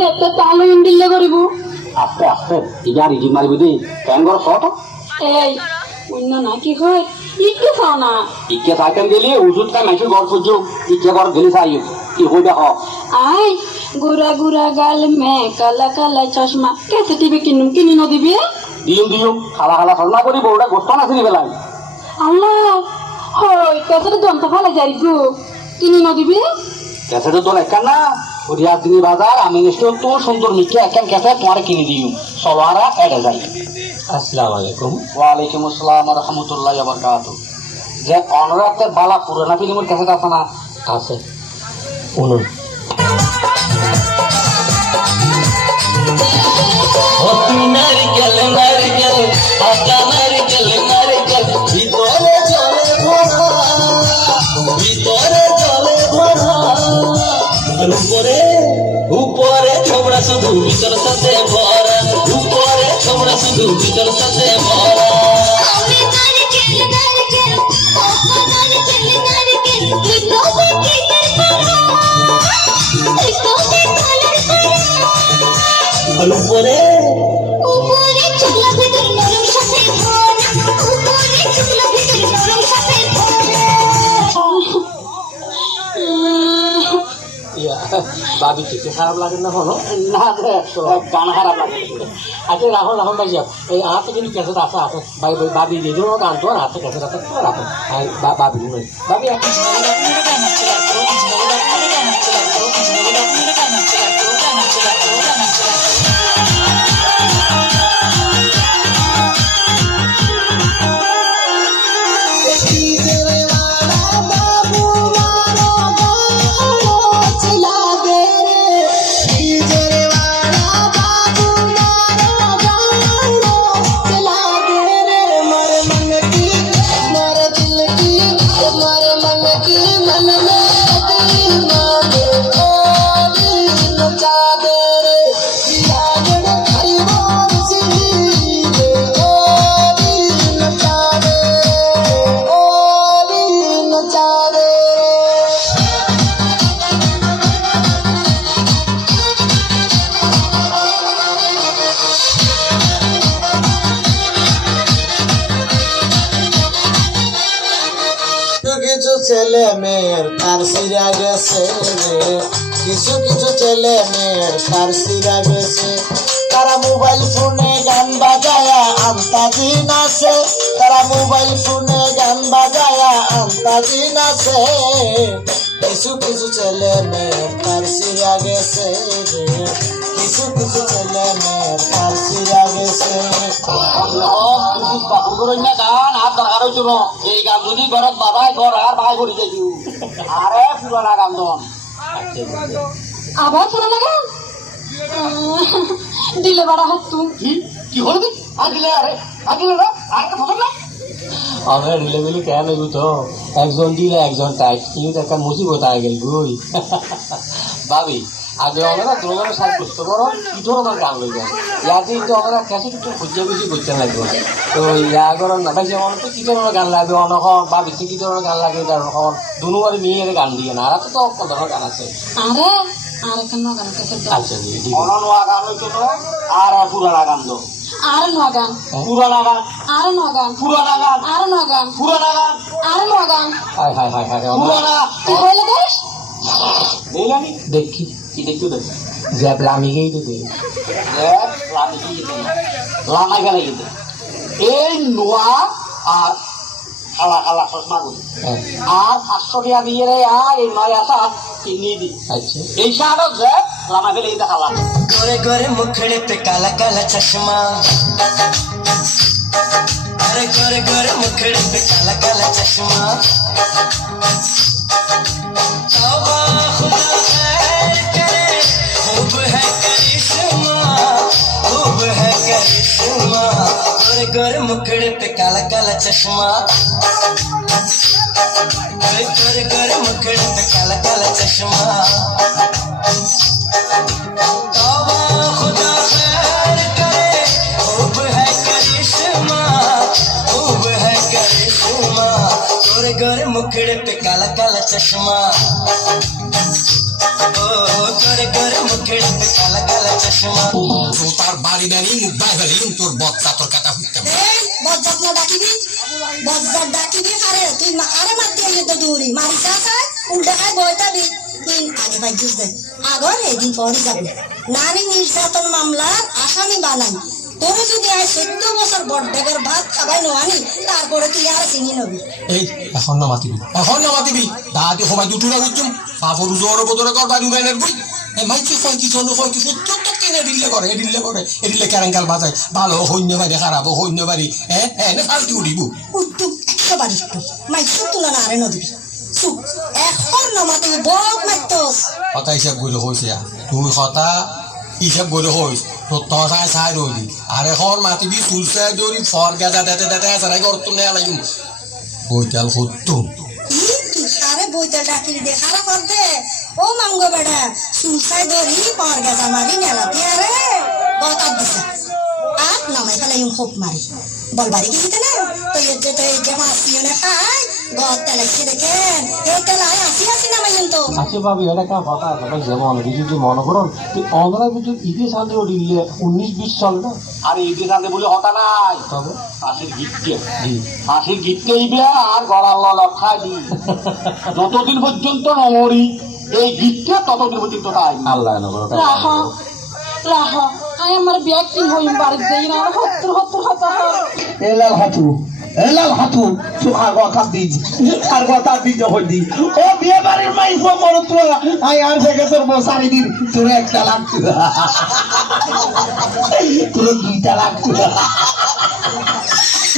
দেখতে তাহলে ইন্ডিলে করিব আস্তে আস্তে ইগার ইজি মারিবি দি কেন কর কত এই অন্য না কি হয় একটু খাও না ইকে সাইকেল গেলি ওষুধ খাই মাইসুর ঘর খুঁজো ইকে ঘর গেলি চাই কি হই দেখ আই গুড়া গুড়া গাল মে কালা কালা চশমা কেসে টিভি কিনি ন দিবি দিও খালা খালা সরনা করি বউটা গোস্ত না চিনি বেলাই আল্লাহ হয় কেসে দন্ত ফালে যাই গো কিনি ন দিবি কেসে তো তোর একা না ওরিয়া দিনি বাজার আমি নিশ্চয় তো সুন্দর মিষ্টি একখান কেসে তোমার কিনে দিও সবারা এড়ে যাই আসসালামু আলাইকুম। ওয়ালাইকুম আসসালাম ওয়া রাহমাতুল্লাহি ওয়া বারাকাতুহু যে অনুরাগের বালা পুরানা ফিল্মের কেসে আছে না আছে উনুন নারকেল নারকেল পাকা নারকেল নারকেল ভিতরে জলে ভরা ভিতরে জলে ভরা উপরে উপরে ছোবড়া শুধু ভিতর সাথে ভরা উপরে ছোবড়া শুধু ভিতর সাথে ভরা উপরে উপরে চুলা ভিতর নরম সাথে ভরা উপরে চুলা ভিতর নরম সাথে ভরা বাবি কিছু খারাপ লাগে না হলো না গান খারাপ লাগে আচ্ছা রাহুল রাহুল ভাই এই হাতে কিন্তু ক্যাসেট আছে আছে ভাই বাবি দিয়ে দেবো গান তো হাতে ক্যাসেট আছে রাখুন বাবি বাবি কিছু ছেলে মেয়ের তার সিরা গেছে কিছু কিছু ছেলে মেয়ের তার সিরা গেছে তারা মোবাইল ফোনে গান বাজায়া আন্তাজি নাচে তারা মোবাইল ফোনে গান বাজায়া আন্তাজি নাচে কিছু কিছু ছেলে মেয়ের তার সিরা গেছে কিছু কিছু ছেলে মেয়ের তার সিরা গেছে গান আর দরকার হয়েছিল এই গান যদি ঘরত বাবাই ঘর আর ভাই করে যাইছু আরে পুরানা গান তো আবার শোনা লাগে দিলে বড় হাত তুই কি হল কি আগলে আগলে না আর তো ফসল না আমরা রিলেবেলি কেন নেব তো একজন দিলে একজন টাইট কিন্তু একটা মুসিবত আগে গেল গুই ভাবি আগে আমরা দ্রোগানো সাজ করতে পারো কি ধরনের গান লই যান ইয়াতে কিন্তু আমরা ক্যাসে একটু খুঁজে খুঁজে করতে লাগবে তো ইয়া করো না ভাই যেমন তো কি ধরনের গান লাগবে অনখন বা বেশি কি ধরনের গান লাগে তখন দুনুবারে মেয়ের গান দিয়ে না আর তো কত ধরনের গান আছে আরে আর কেন গান কাছে আচ্ছা জি অননোয়া গান হইতো আর পুরানা গান তো আর নগান পুরানা গান আর নগান পুরানা গান আর নগান পুরানা গান আর নগান হায় হায় হায় হায় পুরানা তুই বলে দেশ দেইলানি দেখি কি দেখছো দেখ যে আমি গেই তো দেখ লামি কি লামাই গেলে কিন্তু এই নোয়া আর খালা খালা চশমা গুলি আর 500 টাকা দিয়ে রে আর এই নয় আসা কিনে দি আচ্ছা এই শাড়ি যে লামা ফেলে এটা খালা गोरे गोरे मुखड़े पे काला काला चश्मा अरे गोरे गोरे मुखड़े पे काला काला चश्मा तौबा खुदा खैर करे खूब है करिश्मा खूब है करिश्मा गोरे गोरे मुखड़े पे काला काला चश्मा गोरे गोरे गोरे मुखड़े पे काला काला चश्मा गोरे मुखड़े पे काला काला चश्मा ओ गोरे गोरे मुखड़े पे काला চশমা তো তার বাড়ি বাড়ি মুখ বাই ফেলি তোর বচ্চা তোর কাটা ফুটতে এই বজ্জাত না ডাকিবি বজ্জাত ডাকিবি আরে তুই আরে মার দিয়ে তো দৌড়ি মারিস আছে উল্টা খাই বইতাবি দিন আগে ভাই দিছে আগর এদিন পরে যাবে নারী নির্যাতন মামলার আসামি বানাই তোরে যদি আয় 14 বছর বড়ডেগের ভাত খাবাই নোয়ানি তারপরে তুই আর চিনি নবি এই এখন না মাতিবি দাদি সময় দুটুরা বুঝছুম পাপর জোর বদরে কর বাড়ি বাইনের বই এই মাইকি ফয়কি জন ফয়কি সত্য তো কেন এডিলে ক্যারাঙ্গাল বাজায় ভালো হইন্য বাড়ি খারাপ হইন্য বাড়ি না ফালতু উঠিব উত্তু 100 বার একটু মাইসুর তুলনা আরে নদী চুপ এখন নমাতে বক মাইতস কথা হিসাব করে হয়েছে তুই কথা হিসাব করে হইস তো তসায় চাই রইলি আর এখন মাতিবি চুলসাই দৌড়ি ফর গেজা দেতে আসারাই করতো নেয়া লাগিম বইতাল সত্য তুই সারে বইতে ডাকি দে খারাপ দে ও মাঙ্গো বেড়া সুলসাই ধরি পর গেছা মারি নেলাতে আরে বতার দিছে আর নামাই ফেলাই খুব মারি বলবারি গেছিতে না তো এই যে মাসিও খাই গত তেলাইছে দেখেন এই তেলাই আসি নামাই তো আচ্ছা ভাবি এটা একটা কথা আছে ভাই যেমন যদি মনে করুন অন্ধ্রা ভিতর ঈদের সাথে দিলে 19-20 সাল না আর ঈদের সাথে বলে হতা নাই তবে হাসির গিফটে হাসির গিফটে ইবে আর গড়াল লক্ষায় দি যতদিন পর্যন্ত নমরি এই গিফটে ততদিন পর্যন্ত তাই আল্লাহ নগর রাহ আই আমার ব্যাগ কি হইম বাড়ি যাই না হত্তর হতা এলাল হাতু সুখার কথা দিন আর কথা দিন যখন দিন ও বিয়ে বাড়ির মাই মর তো আই আর থেকে তোর বসারি দিন তোর একটা লাগতো তোর 2টা লাগতো